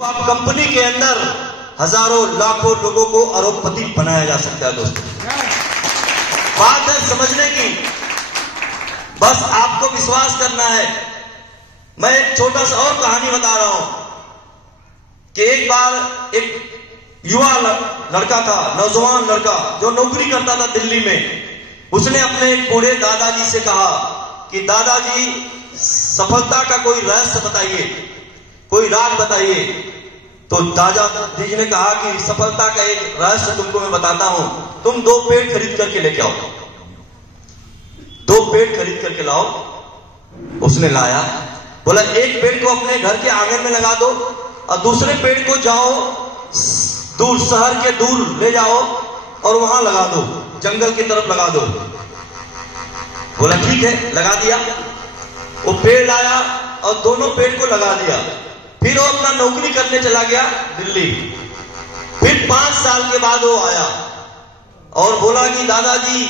आप कंपनी के अंदर हजारों लाखों लोगों को अरबपति बनाया जा सकता है। दोस्तों, बात है समझने की, बस आपको विश्वास करना है। मैं एक छोटा सा और कहानी बता रहा हूं कि एक बार एक युवा लड़का था, नौजवान लड़का जो नौकरी करता था दिल्ली में। उसने अपने एक बूढ़े दादाजी से कहा कि दादाजी, सफलता का कोई रहस्य बताइए, कोई राज बताइए। तो दादाजी ने कहा कि सफलता का एक रहस्य तुमको मैं बताता हूं, तुम 2 पेड़ खरीद करके लेके आओ, 2 पेड़ खरीद करके लाओ। उसने लाया, बोला एक पेड़ को अपने घर के आंगन में लगा दो और दूसरे पेड़ को जाओ दूर, शहर के दूर ले जाओ और वहां लगा दो, जंगल की तरफ लगा दो। बोला ठीक है, लगा दिया। वो पेड़ लाया और दोनों पेड़ को लगा दिया। फिर वो अपना नौकरी करने चला गया दिल्ली। फिर 5 साल के बाद वो आया और बोला कि दादाजी,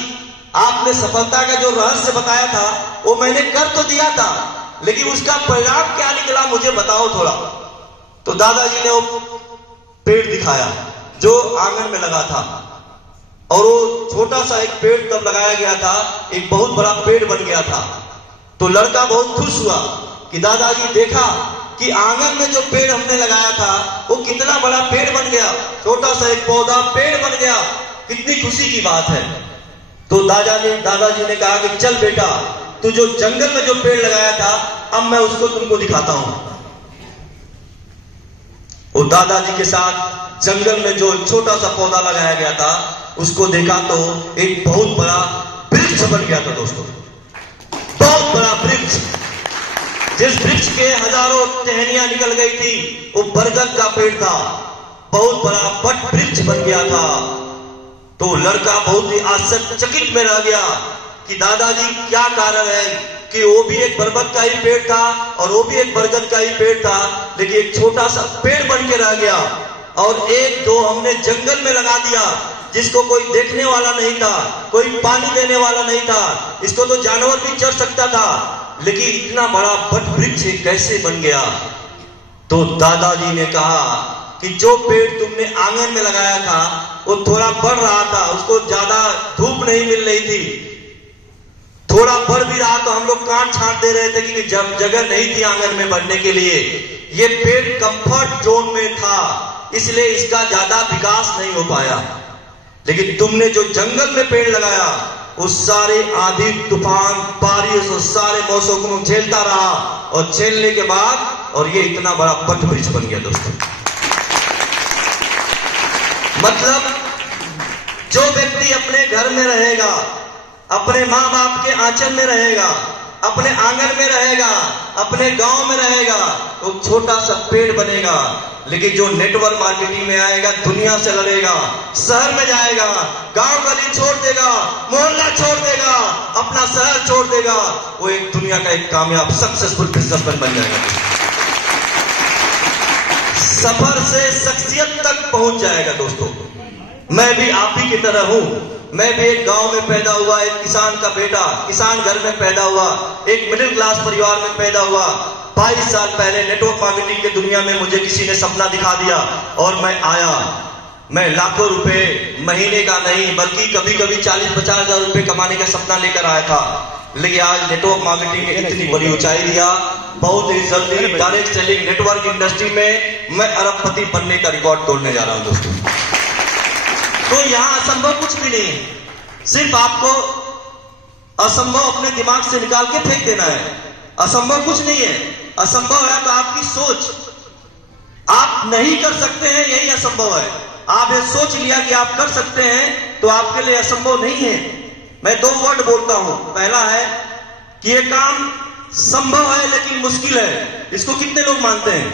आपने सफलता का जो रहस्य बताया था वो मैंने कर तो दिया था, लेकिन उसका परिणाम क्या निकला मुझे बताओ थोड़ा। तो दादाजी ने वो पेड़ दिखाया जो आंगन में लगा था, और वो छोटा सा एक पेड़ तब लगाया गया था, एक बहुत बड़ा पेड़ बन गया था। तो लड़का बहुत खुश हुआ कि दादाजी, देखा कि आंगन में जो पेड़ हमने लगाया था वो कितना बड़ा पेड़ बन गया, छोटा सा एक पौधा पेड़ बन गया, कितनी खुशी की बात है। तो दादाजी ने कहा कि चल बेटा, तू जो जंगल में जो पेड़ लगाया था अब मैं उसको तुमको दिखाता हूं। वो दादाजी के साथ जंगल में जो छोटा सा पौधा लगाया गया था उसको देखा तो एक बहुत बड़ा वृक्ष बन गया था। दोस्तों, बहुत बड़ा वृक्ष, जिस वृक्ष के हजारों टहनियां निकल गई थी वो बरगद का पेड़ था, बहुत बड़ा वट वृक्ष बन गया था। तो लड़का बहुत ही आश्चर्यचकित में रह गया कि दादाजी, क्या कारण है कि वो भी एक बरगद का ही पेड़ था और वो भी एक बरगद का ही पेड़ था, लेकिन एक छोटा सा पेड़ बन के रह गया और एक दो हमने जंगल में लगा दिया जिसको कोई देखने वाला नहीं था, कोई पानी देने वाला नहीं था, इसको तो जानवर भी चढ़ सकता था, लेकिन इतना बड़ा वट वृक्ष कैसे बन गया। तो दादाजी ने कहा कि जो पेड़ तुमने आंगन में लगाया था वो थोड़ा बढ़ रहा था, उसको ज्यादा धूप नहीं मिल रही थी, थोड़ा बढ़ भी रहा तो हम लोग काट छांट दे रहे थे कि जब जगह नहीं थी आंगन में बढ़ने के लिए। ये पेड़ कंफर्ट जोन में था, इसलिए इसका ज्यादा विकास नहीं हो पाया। लेकिन तुमने जो जंगल में पेड़ लगाया वो सारे आंधी तूफान बारिश और सारे मौसमों को झेलता रहा और झेलने के बाद और ये इतना बड़ा वट वृक्ष बन गया। दोस्तों, मतलब जो व्यक्ति अपने घर में रहेगा, अपने माँ बाप के आंचल में रहेगा, अपने आंगन में रहेगा, अपने गांव में रहेगा, वो छोटा सा पेड़ बनेगा। लेकिन जो नेटवर्क मार्केटिंग में आएगा, दुनिया से लड़ेगा, शहर में जाएगा, गांव गली छोड़ देगा, मोहल्ला छोड़ देगा, अपना शहर छोड़ देगा, वो एक दुनिया का एक कामयाब सक्सेसफुल बिजनेसमैन बन जाएगा। सफर से शख्सियत तक पहुंच जाएगा। दोस्तों, मैं भी आप ही की तरह हूं, मैं भी एक गांव में पैदा हुआ, एक किसान का बेटा, किसान घर में पैदा हुआ, एक मिडिल क्लास परिवार में पैदा हुआ। 22 साल पहले नेटवर्क मार्केटिंग की दुनिया में मुझे किसी ने सपना दिखा दिया और मैं आया। मैं लाखों रुपए महीने का नहीं बल्कि कभी कभी 40-50 हजार रुपए कमाने का सपना लेकर आया था, लेकिन आज नेटवर्क मार्केटिंग ने इतनी बड़ी ऊंचाई दिया, बहुत ही जल्दी डायरेक्ट सेलिंग नेटवर्क इंडस्ट्री में मैं अरबपति बनने का रिकॉर्ड तोड़ने जा रहा हूं। दोस्तों, तो यहां असंभव कुछ भी नहीं है, सिर्फ आपको असंभव अपने दिमाग से निकाल के फेंक देना है। असंभव कुछ नहीं है, असंभव है तो आपकी सोच, आप नहीं कर सकते हैं यही असंभव है। आप ये सोच लिया कि आप कर सकते हैं तो आपके लिए असंभव नहीं है। मैं 2 वर्ड बोलता हूं, पहला है कि ये काम संभव है लेकिन मुश्किल है। इसको कितने लोग मानते हैं?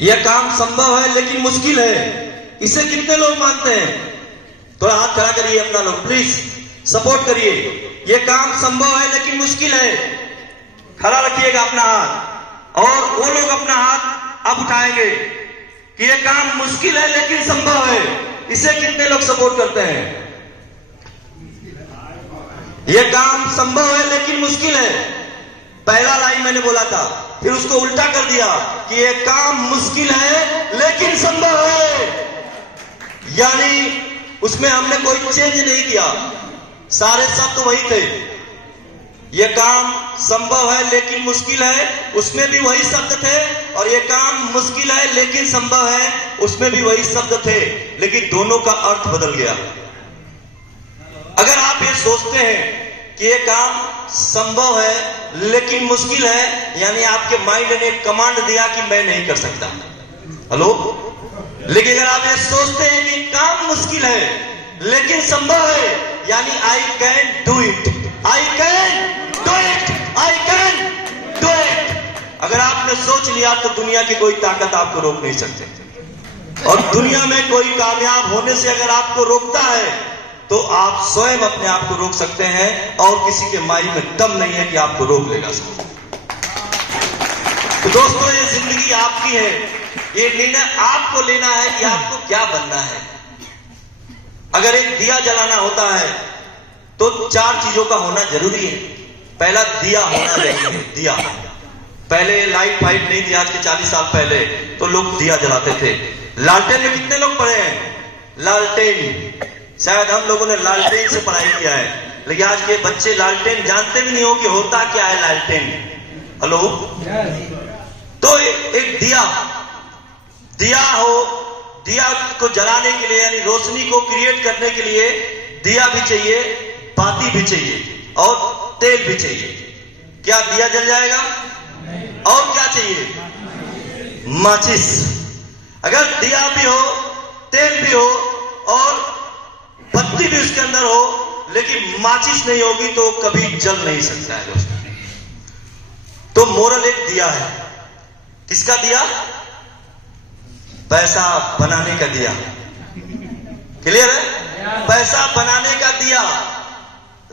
यह काम संभव है लेकिन मुश्किल है, इसे कितने लोग मानते हैं? थोड़ा हाथ खड़ा करिए अपना लोग, प्लीज सपोर्ट करिए। यह काम संभव है लेकिन मुश्किल है, खड़ा रखिएगा अपना हाथ, और वो लोग अपना हाथ अब उठाएंगे कि यह काम मुश्किल है लेकिन संभव है, इसे कितने लोग सपोर्ट करते हैं? यह काम संभव है लेकिन मुश्किल है, पहला लाइन मैंने बोला था फिर उसको उल्टा कर दिया कि ये काम मुश्किल है लेकिन संभव है। यानी उसमें हमने कोई चेंज नहीं किया, सारे शब्द वही थे। ये काम संभव है लेकिन मुश्किल है, उसमें भी वही शब्द थे, और ये काम मुश्किल है लेकिन संभव है, उसमें भी वही शब्द थे, लेकिन दोनों का अर्थ बदल गया। अगर आप ये सोचते हैं कि ये काम संभव है लेकिन मुश्किल है, यानी आपके माइंड ने कमांड दिया कि मैं नहीं कर सकता। हेलो, लेकिन अगर आप ये सोचते हैं कि काम मुश्किल है लेकिन संभव है, यानी I can do it, I can do it, I can do it. अगर आपने सोच लिया तो दुनिया की कोई ताकत आपको रोक नहीं सकती। और दुनिया में कोई कामयाब होने से अगर आपको रोकता है तो आप स्वयं अपने आप को रोक सकते हैं, और किसी के माई में दम नहीं है कि आपको रोक लेगा। तो दोस्तों, ये जिंदगी आपकी है, ये निर्णय आपको लेना है कि आपको क्या बनना है। अगर एक दिया जलाना होता है तो 4 चीजों का होना जरूरी है। पहला, दिया होना चाहिए। दिया, पहले लाइट फाइट नहीं थी, आज के 40 साल पहले तो लोग दिया जलाते थे। लालटेन में कितने लोग पढ़े हैं? लालटेन, शायद हम लोगों ने लालटेन से पढ़ाई किया है, लेकिन आज के बच्चे लालटेन जानते भी नहीं हो कि होता क्या है लालटेन। हेलो, तो एक दिया हो, दिया को जलाने के लिए, यानी रोशनी को क्रिएट करने के लिए दिया भी चाहिए, बाती भी चाहिए, और तेल भी चाहिए। क्या दिया जल जाएगा? और क्या चाहिए? माचिस। अगर दिया भी हो, तेल भी हो, और बत्ती भी उसके अंदर हो, लेकिन माचिस नहीं होगी तो कभी जल नहीं सकता है दोस्तों। तो मोरल एक दिया है। किसका दिया? पैसा बनाने का दिया। क्लियर है? पैसा बनाने का दिया,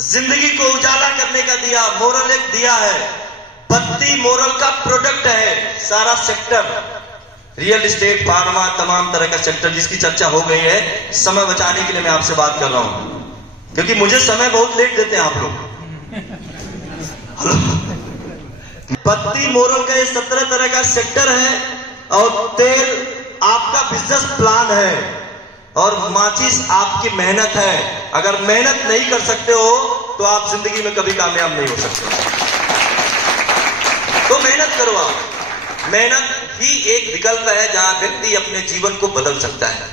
जिंदगी को उजाला करने का दिया। मोरल एक दिया है। बत्ती मोरल का प्रोडक्ट है। सारा सेक्टर, रियल एस्टेट, फार्मा, तमाम तरह का सेक्टर जिसकी चर्चा हो गई है, समय बचाने के लिए मैं आपसे बात कर रहा हूं, क्योंकि मुझे समय बहुत लेट देते हैं आप लोग। बत्ती मोरल का ये 17 तरह का सेक्टर है, और तेल आपका बिजनेस प्लान है, और माचिस आपकी मेहनत है। अगर मेहनत नहीं कर सकते हो तो आप जिंदगी में कभी कामयाब नहीं हो सकते। तो मेहनत करो आप। मेहनत ही एक विकल्प है जहां व्यक्ति अपने जीवन को बदल सकता है।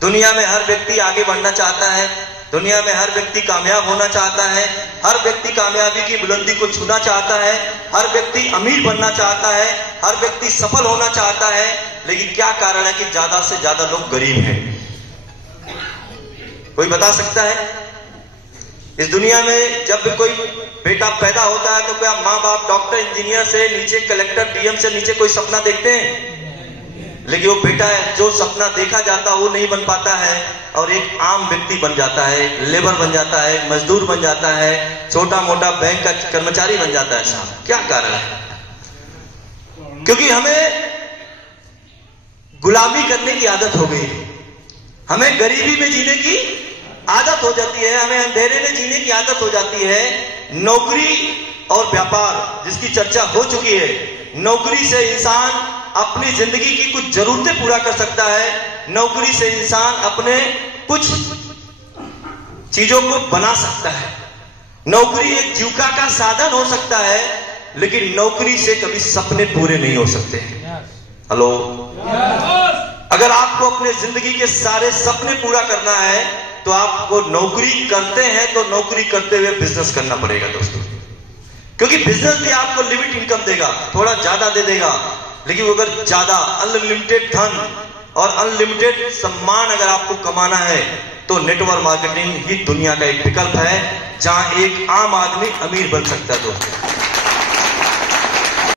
दुनिया में हर व्यक्ति आगे बढ़ना चाहता है, दुनिया में हर व्यक्ति कामयाब होना चाहता है, हर व्यक्ति कामयाबी की बुलंदी को छूना चाहता है, हर व्यक्ति अमीर बनना चाहता है, हर व्यक्ति सफल होना चाहता है। लेकिन क्या कारण है कि ज्यादा से ज्यादा लोग गरीब हैं? कोई बता सकता है? इस दुनिया में जब भी कोई बेटा पैदा होता है तो क्या माँ बाप डॉक्टर इंजीनियर से नीचे कलेक्टर डीएम से नीचे कोई सपना देखते हैं? लेकिन वो बेटा है जो सपना देखा जाता वो नहीं बन पाता है, और एक आम व्यक्ति बन जाता है, लेबर बन जाता है, मजदूर बन जाता है, छोटा मोटा बैंक का कर्मचारी बन जाता है। साहब, क्या कारण है? क्योंकि हमें गुलामी करने की आदत हो गई, हमें गरीबी में जीने की आदत हो जाती है, हमें अंधेरे में जीने की आदत हो जाती है। नौकरी और व्यापार जिसकी चर्चा हो चुकी है, नौकरी से इंसान अपनी जिंदगी की कुछ जरूरतें पूरा कर सकता है, नौकरी से इंसान अपने कुछ चीजों को बना सकता है। नौकरी एक जीविका का साधन हो सकता है, लेकिन नौकरी से कभी सपने पूरे नहीं हो सकते। हेलो, अगर आपको अपने जिंदगी के सारे सपने पूरा करना है तो आपको नौकरी करते हैं तो नौकरी करते हुए बिजनेस करना पड़ेगा दोस्तों, क्योंकि बिजनेस भी आपको लिमिट इनकम देगा, थोड़ा ज्यादा दे देगा, लेकिन अगर ज्यादा अनलिमिटेड धन और अनलिमिटेड सम्मान अगर आपको कमाना है तो नेटवर्क मार्केटिंग ही दुनिया का एक विकल्प है जहां एक आम आदमी अमीर बन सकता है दोस्तों।